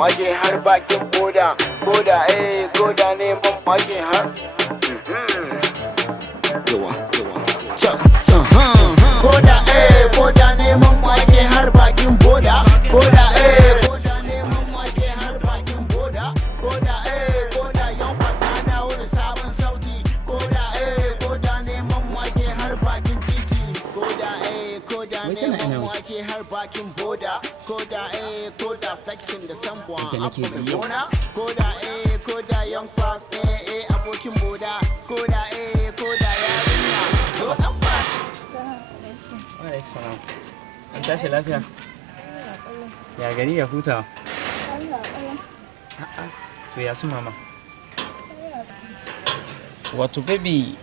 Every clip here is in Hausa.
Mage har bakin boda, koda neman mage har. Koda neman mage har bakin boda, koda neman mage har bakin boda, koda yan fata na wani sabon sauti, koda neman mage har bakin titi, koda neman mage har bakin boda, koda flexing da sambuwa a Barcelona, koda yan fata abokin boda, koda yarinya, zo dan ba. Salam. An tashi lafiya? Ya gari ya huta? To ya su mama? Wato baby,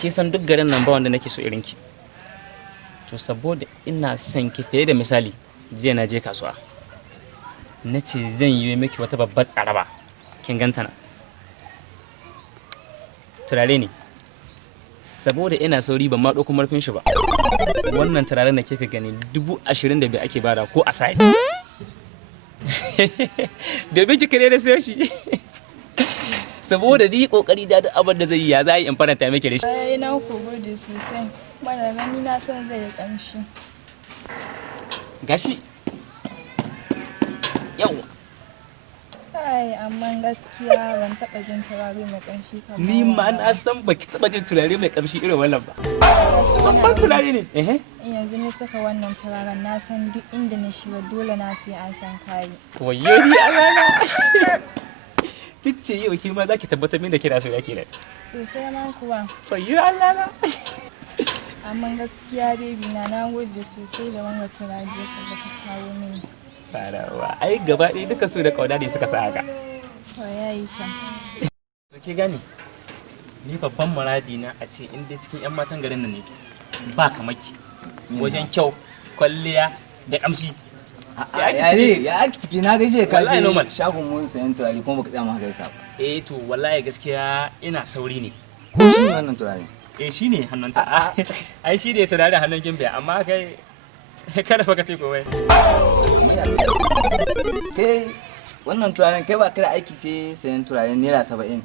ke san duk garin nan ba wanda nake so irin ki. To saboda ina son ki fiye da misali, jiya na je kasuwa. Na ce zan yi miki wata babbar tsaraba. Kin ganta na? Turare ne. Saboda ina sauri ban ma ɗauko marfin shi ba. Wannan turaren da kika gani 25,000 ake bada ko a sai. Domin kika ne da sayo shi. Saboda ni kokari da abin da zai yi ya za yi in faranta miki da shi. Ai na ku gode sosai. Mana ni na san zai kamshi. Gashi. Yawa. Ai amma gaskiya ban taɓa jin turare mai kamshi kamar Ni ma na san baki taɓa jin turare mai kamshi irin wannan ba. Babban turare ne. In yanzu ne saka wannan turaren na san duk inda na shiga dole na sai an san kayi. Wayo ni alana. Kice yau ki ma zaki tabbatar min da kira so yake da. Sosai ma kuwa. Wayo alana. Amma gaskiya baby na gode sosai da wannan turare da ka kawo mini. Farawa. Ai gaba ɗaya duka su da kauna ne suka sa haka. To yayi kyau. To ke gani? Ni babban muradi na a ce inda cikin 'yan matan garin nan ne ba kamaki. Wajen kyau, kwalliya da kamshi. Ya ake ciki na gaje ka Wallahi normal. je shagon mun sayan turare kuma baka tsaya ma gaisa ba. To wallahi gaskiya ina sauri ne. Ko shi ne wannan turare? Shi ne hannunta. Ai shi ne turare hannun gimbe amma kai kada fa ka ce komai. Kai wannan turaren kai ba kada aiki sai sayan turaren naira 70.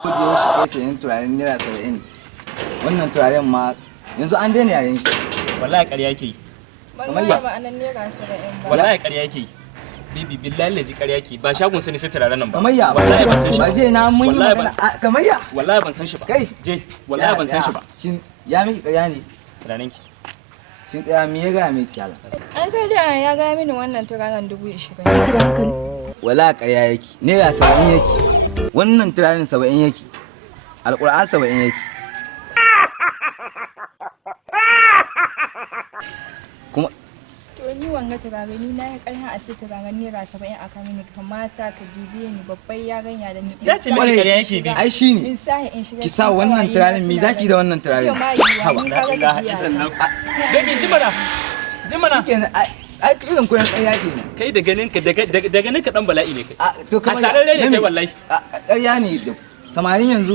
Ko da yaushe kai sayan turaren naira 70. Wannan turaren ma yanzu an daina yayin shi. Wallahi ƙarya yake yi. Ban gane ma'anar naira 70 ba. Wallahi ƙarya yake yi. Bibi billahi lazi ƙarya yake ba shagon sani sai turaren nan ba. Kamayya Wallahi ban san shi ba je na mun yi Wallahi magana. Kamayya Wallahi ban san shi ba. kai Je wallahi ban san shi ba. Shin ya miki ƙarya ne? Turaren ki. Shin tsaya me ya ga miki kyala? An kai da ya ga mini wannan turaren 20,000. Wala ƙarya yake naira 70 yake wannan turaren 70 yake alƙur'an 70 yake kuma To ni wanga turare ni na yi ƙarfin a sai turaren naira 70 a kamini kamata ka dibe ni babban yarinya da ni. Ya ce miki ƙarya yake bi. ai shine In sahi in shiga. ki sa wannan turaren me zaki da wannan turaren La ilaha illallah. Baby jimana. Jimana. shikenan ai irin koyan ƙarya kenan Kai da ganin ka daga ganin ka dan bala'i ne kai. to A sararre ne kai wallahi. ƙarya ne da samarin yanzu